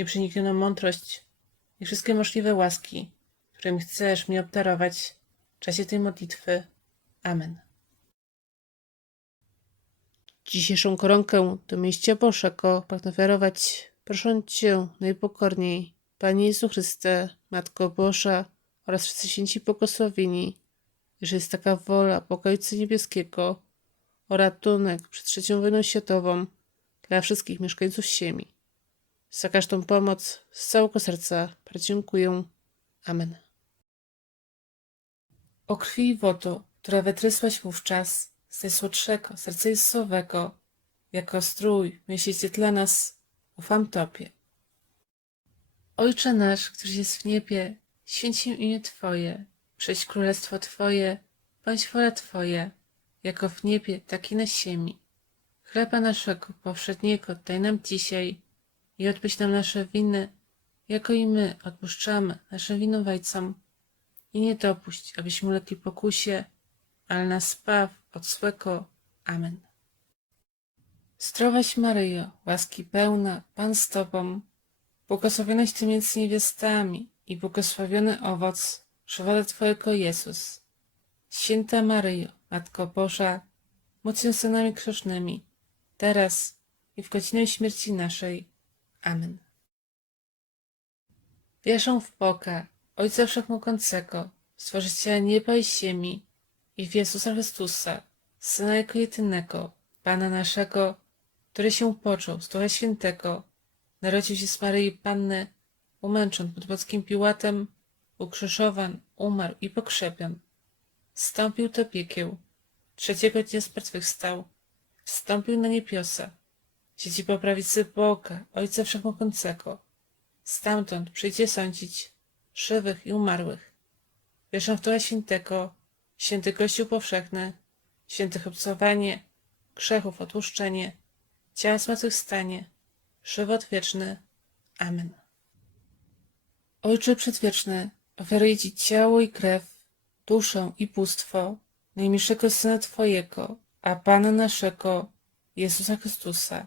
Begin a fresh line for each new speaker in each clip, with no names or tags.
nieprzeniknioną mądrość i wszystkie możliwe łaski, którymi chcesz mnie obdarować w czasie tej modlitwy. Amen. Dzisiejszą koronkę do mieścia Bożego pragnę ofiarować, proszę Cię najpokorniej, Panie Jezu Chryste, Matko Boża oraz wszyscy święci błogosławieni, że jest taka wola Boga Niebieskiego o ratunek przed trzecią wojną światową dla wszystkich mieszkańców ziemi. Za każdą pomoc z całego serca dziękuję. Amen. O krwi i wodo, która wytrysłaś wówczas z najsłodszego serca Jezusowego, jako strój miesięcy dla nas, ufam Tobie. Ojcze nasz, któryś jest w niebie, święć się imię Twoje, przyjdź królestwo Twoje, bądź wola Twoja, jako w niebie, tak i na ziemi. Chleba naszego powszedniego daj nam dzisiaj i odpuść nam nasze winy, jako i my odpuszczamy naszym winowajcom. I nie dopuść, abyśmy ulegli pokusie, ale nas spaw od złego. Amen. Zdrowaś Maryjo, łaski pełna, Pan z Tobą, błogosławionaś Ty między niewiastami i błogosławiony owoc żywota Twojego Jezus. Święta Maryjo, Matko Boża, módl się za nami grzesznymi, teraz i w godzinę śmierci naszej. Amen. Wierzę w Boga, Ojca Wszechmogącego, Stworzyciela nieba i ziemi i w Jezusa Chrystusa, Syna Jego jedynego, Pana naszego, który się począł z Ducha Świętego, narodził się z Maryi Panny, umęczon pod Boskim Piłatem, ukrzyżowan, umarł i pokrzepion. Wstąpił do piekieł, trzeciego dnia zmartwychwstał, wstąpił na niebiosa, siedzi po prawicy Boga, Ojca Wszechmogącego. Stamtąd przyjdzie sądzić żywych i umarłych. Wierzę w Ducha Świętego, święty Kościół powszechny, świętych obcowanie, grzechów odłuszczenie, ciała zmartwychwstanie, żywot wieczny. Amen. Ojcze Przedwieczny, ofiaruję Ci ciało i krew, duszę i bóstwo najmilszego Syna Twojego, a Pana naszego, Jezusa Chrystusa,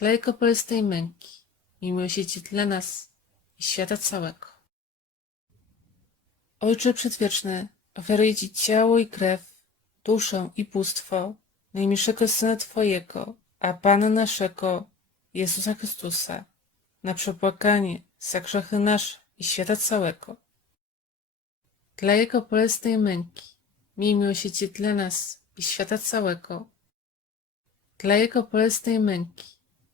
Dla Jego bolesnej męki, miłosierdzie dla nas i świata całego. Ojcze Przedwieczny, ofiaruję Ci ciało i krew, duszę i bóstwo najmilszego Syna Twojego, a Pana naszego, Jezusa Chrystusa, na przebłaganie za grzechy nasze i świata całego. Dla Jego bolesnej męki, miej miłosierdzie dla nas i świata całego. Dla Jego bolesnej męki,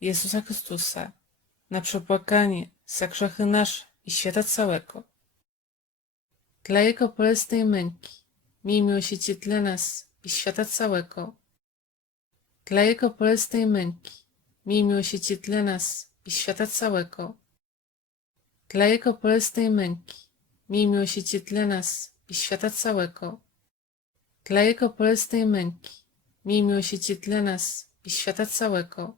Jezusa Chrystusa, na przepłakanie za grzechy nasze i świata całego. Dla Jego bolesnej męki, miej miłosierdzie dla nas i świata całego. Dla Jego bolesnej męki, miej miłosierdzie dla nas i świata całego. Dla Jego bolesnej męki, miej miłosierdzie dla nas i świata całego. Dla Jego bolesnej męki, miej miłosierdzie dla nas i świata całego.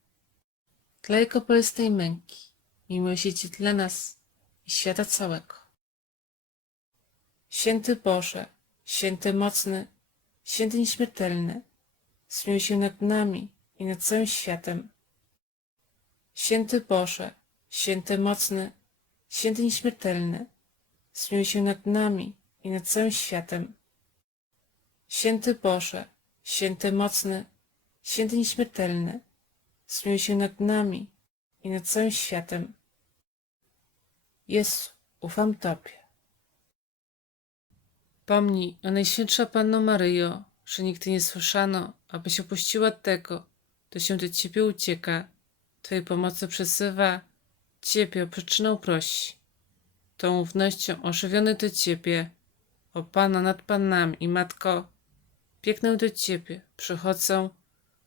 Dla Jego bolesnej męki, miłosierdzie dla nas i świata całego. Święty Boże, święty mocny, święty nieśmiertelny, zmiłuj się nad nami i nad całym światem. Święty Boże, święty mocny, święty nieśmiertelny, zmiłuj się nad nami i nad całym światem. Święty Boże, święty mocny, święty nieśmiertelny, zmiłuj się nad nami i nad całym światem. Jezu, ufam Tobie. Pomnij, o Najświętsza Panno Maryjo, że nigdy nie słyszano, abyś opuściła tego, kto się do ciebie ucieka, twojej pomocy przesywa, ciebie o przyczynę prosi. Tą ufnością ożywiony do ciebie, o Pana nad Panami i Matko, biegnę do ciebie, przychodzę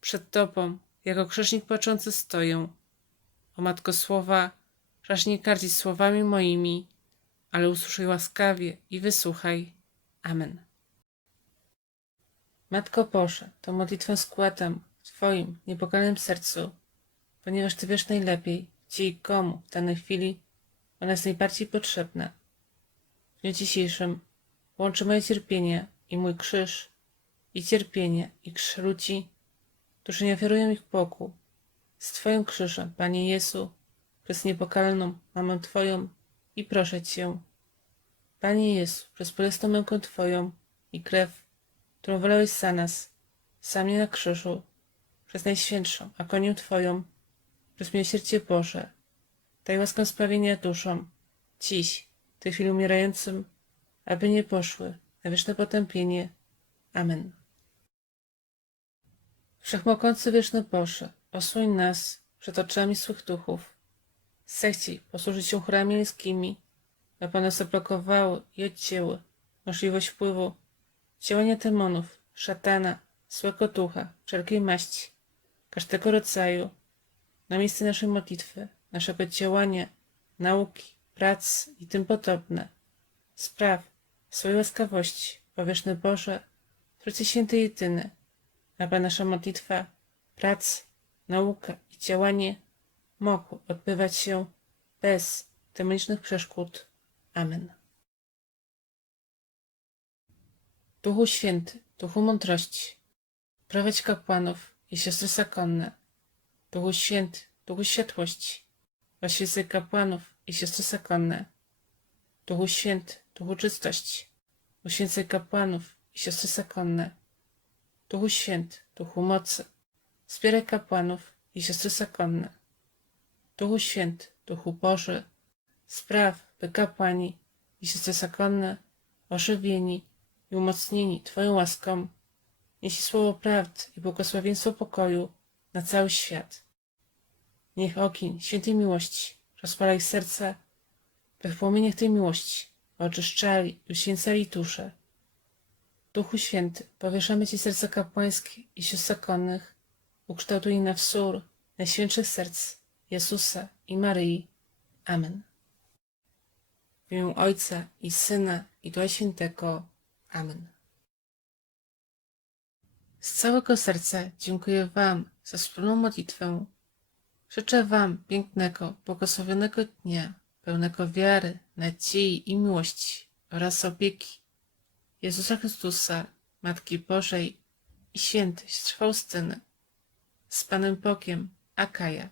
przed tobą, jako grzesznik płaczący stoję. O Matko słowa, raż nie kardzić słowami moimi, ale usłyszaj łaskawie i wysłuchaj. Amen. Matko Boże, tą modlitwę składam w Twoim niepokalanym sercu, ponieważ Ty wiesz najlepiej, gdzie i komu w danej chwili ona jest najbardziej potrzebna. W dniu dzisiejszym łączy moje cierpienie i mój krzyż, i cierpienie, i krzyż ludzi, którzy nie ofiarują ich Bogu, z Twoim krzyżem, Panie Jezu, przez niepokalną Mamę Twoją i proszę Cię, Panie Jezu, przez bolesną mękę Twoją i krew, którą wylałeś za nas, za mnie na krzyżu, przez Najświętszą agonię Twoją, przez miłosierdzie Boże, daj łaskę sprawienia duszom, dziś, w tej chwili umierającym, aby nie poszły na wieczne potępienie. Amen. Wszechmogący wieczny Boże, osłoń nas przed oczami złych duchów. Zechciej posłużyć się chórami ludzkimi, aby one zablokowały i odcięły możliwość wpływu działania demonów, szatana, złego ducha, wszelkiej maści, każdego rodzaju, na miejsce naszej modlitwy, naszego działania, nauki, prac i tym podobne. Spraw swojej łaskawości, powieszny Boże, Trójcy Święty Jedyny, aby nasza modlitwa, prac, nauka i działanie mogły odbywać się bez demonicznych przeszkód. Amen. Duchu Święty, Duchu Mądrości, prowadź kapłanów i siostry zakonne. Duchu Święty, Duchu Światłości, oświecaj kapłanów i siostry zakonne. Duchu Święty, Duchu Czystości, uświęcaj kapłanów i siostry zakonne. Duchu Święty, Duchu Mocy, wspieraj kapłanów i siostry zakonne. Duchu Święty, Duchu Boży, spraw, by kapłani i siostry zakonne, ożywieni i umocnieni Twoją łaską, nieśli słowo prawdy i błogosławieństwo pokoju na cały świat. Niech ogień świętej miłości rozpala ich serca, by w płomieniach tej miłości oczyszczali i uświęcali dusze. Duchu Święty, powieszamy Ci serca kapłańskie i sióstr zakonnych, ukształtuj na wzór najświętszych serc Jezusa i Maryi. Amen. W imię Ojca i Syna i Ducha Świętego. Amen. Z całego serca dziękuję Wam za wspólną modlitwę. Życzę Wam pięknego, błogosławionego dnia, pełnego wiary, nadziei i miłości oraz opieki Jezusa Chrystusa, Matki Bożej i świętej Faustyny. Z Panem Bogiem, Akaja.